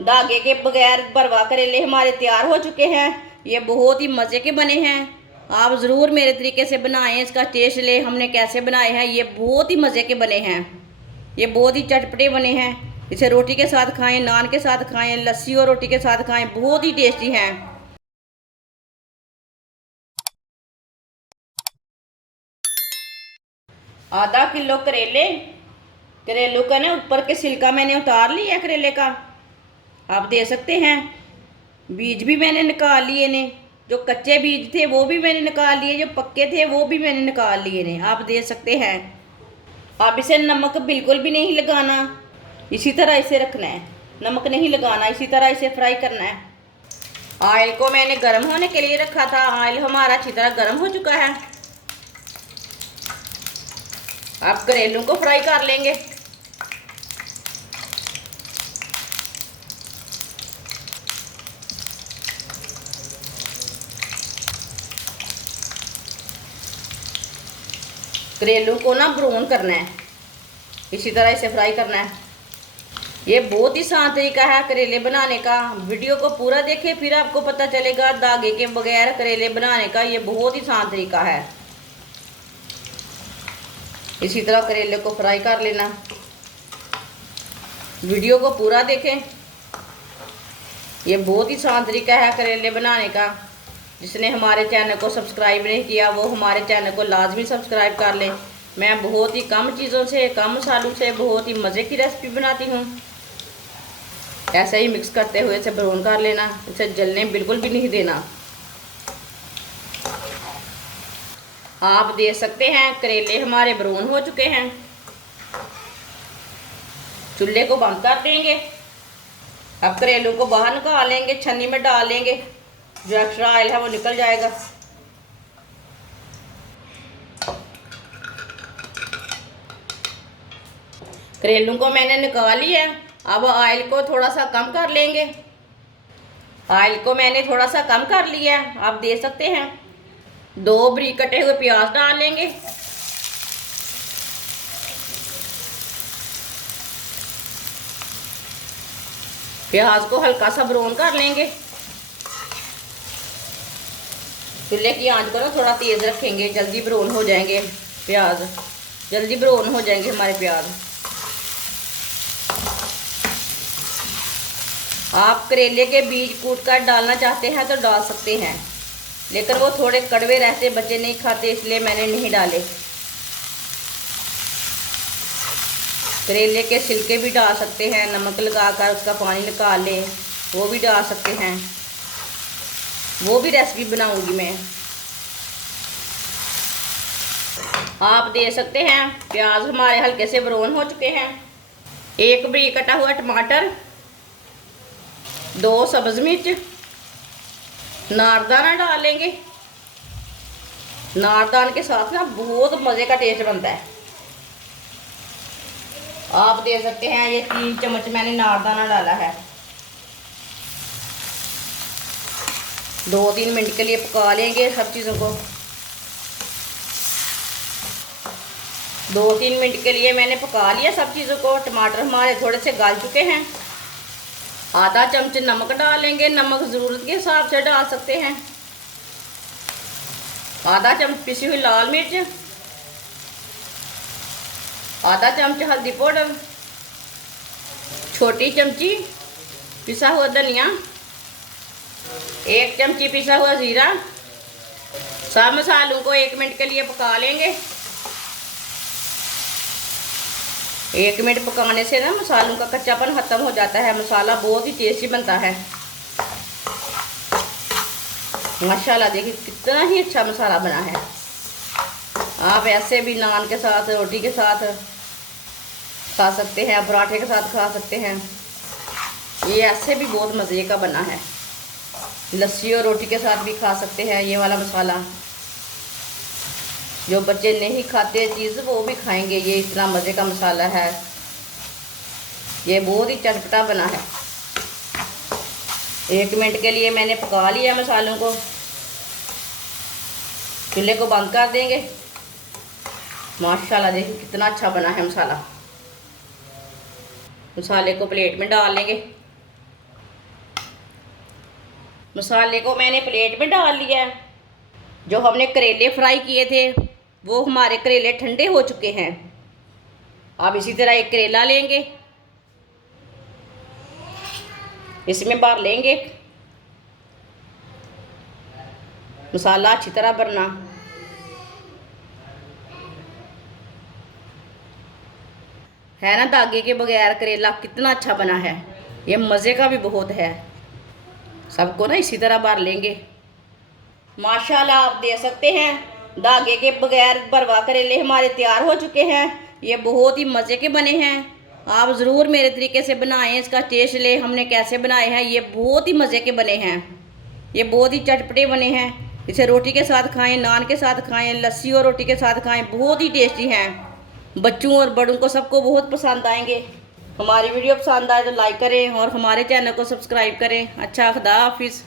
धागे के बगैर भरवा करेले हमारे तैयार हो चुके हैं। ये बहुत ही मज़े के बने हैं। आप ज़रूर मेरे तरीके से बनाएं, इसका टेस्ट ले हमने कैसे बनाए हैं। ये बहुत ही मज़े के बने हैं। ये बहुत ही चटपटे बने हैं। इसे रोटी के साथ खाएं, नान के साथ खाएं, लस्सी और रोटी के साथ खाएं, बहुत ही टेस्टी हैं। आधा किलो करेले, करेलों का ना ऊपर के छिलका मैंने उतार लिया करेले का, आप दे सकते हैं। बीज भी मैंने निकाल लिए ने, जो कच्चे बीज थे वो भी मैंने निकाल लिए, जो पक्के थे वो भी मैंने निकाल लिए ने, आप दे सकते हैं। आप इसे नमक बिल्कुल भी नहीं लगाना, इसी तरह इसे रखना है, नमक नहीं लगाना, इसी तरह इसे फ्राई करना है। ऑयल को मैंने गर्म होने के लिए रखा था। ऑयल हमारा अच्छी तरह गर्म हो चुका है। आप करेलों को फ्राई कर लेंगे। करेलों को ना ब्राउन करना है, इसी तरह इसे फ्राई करना है। ये बहुत ही आसान तरीका है करेले बनाने का। वीडियो को पूरा देखें, फिर आपको पता चलेगा धागे के बगैर करेले बनाने का ये बहुत ही आसान तरीका है। इसी तरह करेले को फ्राई कर लेना। वीडियो को पूरा देखें, ये बहुत ही आसान तरीका है करेले बनाने का। जिसने हमारे चैनल को सब्सक्राइब नहीं किया वो हमारे चैनल को लाजमी सब्सक्राइब कर ले। मैं बहुत ही कम चीज़ों से, कम मसालों से बहुत ही मज़े की रेसिपी बनाती हूँ। ऐसे ही मिक्स करते हुए इसे ब्राउन कर लेना, इसे जलने बिल्कुल भी नहीं देना। आप देख सकते हैं करेले हमारे ब्राउन हो चुके हैं। चूल्हे को बंद कर देंगे। अब करेलों को बाहर निकाल लेंगे, छन्नी में डाल लेंगे, जो एक्स्ट्रा ऑयल है वो निकल जाएगा। करेलों को मैंने निकाल लिया। अब ऑयल को थोड़ा सा कम कर लेंगे। ऑयल को मैंने थोड़ा सा कम कर लिया, आप देख सकते हैं। 2 बारीक कटे हुए प्याज डाल लेंगे। प्याज को हल्का सा ब्राउन कर लेंगे। चूल्हे की आंच को ना थोड़ा तेज रखेंगे, जल्दी ब्राउन हो जाएंगे प्याज, जल्दी ब्राउन हो जाएंगे हमारे प्याज। आप करेले के बीज कूट कर डालना चाहते हैं तो डाल सकते हैं, लेकिन वो थोड़े कड़वे रहते, बच्चे नहीं खाते, इसलिए मैंने नहीं डाले। करेले के छिलके भी डाल सकते हैं, नमक लगाकर उसका पानी निकाल लें, वो भी डाल सकते हैं। वो भी रेसिपी बनाऊंगी मैं। आप देख सकते हैं प्याज हमारे हल्के से ब्राउन हो चुके हैं। 1 बारीक कटा हुआ टमाटर, 2 सब्ज मिर्च, नारदाना डाल लेंगे। नारदान के साथ ना बहुत मज़े का टेस्ट बनता है। आप देख सकते हैं ये 3 चम्मच मैंने नारदाना डाला है। 2-3 मिनट के लिए पका लेंगे सब चीज़ों को। 2-3 मिनट के लिए मैंने पका लिया सब चीज़ों को। टमाटर हमारे थोड़े से गल चुके हैं। आधा चम्मच नमक डाल लेंगे, नमक ज़रूरत के हिसाब से डाल सकते हैं। आधा चम्मच पिसी हुई लाल मिर्च, आधा चम्मच हल्दी पाउडर, छोटी चमची पिसा हुआ धनिया, 1 चमची पिसा हुआ जीरा। सब मसालों को 1 मिनट के लिए पका लेंगे। 1 मिनट पकाने से ना मसालों का कच्चापन ख़त्म हो जाता है, मसाला बहुत ही टेस्टी बनता है। माशाल्लाह देखिए कितना ही अच्छा मसाला बना है। आप ऐसे भी नान के साथ, रोटी के साथ खा सकते हैं, पराठे के साथ खा सकते हैं। ये ऐसे भी बहुत मज़े का बना है। लस्सी और रोटी के साथ भी खा सकते हैं ये वाला मसाला। जो बच्चे नहीं खाते चीज़ वो भी खाएंगे, ये इतना मज़े का मसाला है। ये बहुत ही चटपटा बना है। 1 मिनट के लिए मैंने पका लिया मसालों को। चूल्हे को बंद कर देंगे। माशाल्लाह देखिए कितना अच्छा बना है मसाला। मसाले को प्लेट में डाल लेंगे। मसाले को मैंने प्लेट में डाल लिया है। जो हमने करेले फ्राई किए थे वो हमारे करेले ठंडे हो चुके हैं। अब इसी तरह एक करेला लेंगे, इसमें भर लेंगे। मसाला अच्छी तरह भरना है ना। धागे के बगैर करेला कितना अच्छा बना है, ये मज़े का भी बहुत है। सबको ना इसी तरह भर लेंगे। माशाल्लाह आप देख सकते हैं धागे के बगैर भरवा करेले हमारे तैयार हो चुके हैं। ये बहुत ही मज़े के बने हैं। आप ज़रूर मेरे तरीके से बनाएं, इसका टेस्ट ले हमने कैसे बनाए हैं। ये बहुत ही मज़े के बने हैं, ये बहुत ही चटपटे बने हैं। इसे रोटी के साथ खाएं, नान के साथ खाएं, लस्सी और रोटी के साथ खाएं, बहुत ही टेस्टी हैं। बच्चों और बड़ों को सबको बहुत पसंद आएंगे। हमारी वीडियो पसंद आए तो लाइक करें और हमारे चैनल को सब्सक्राइब करें। अच्छा, खुदा हाफिज़।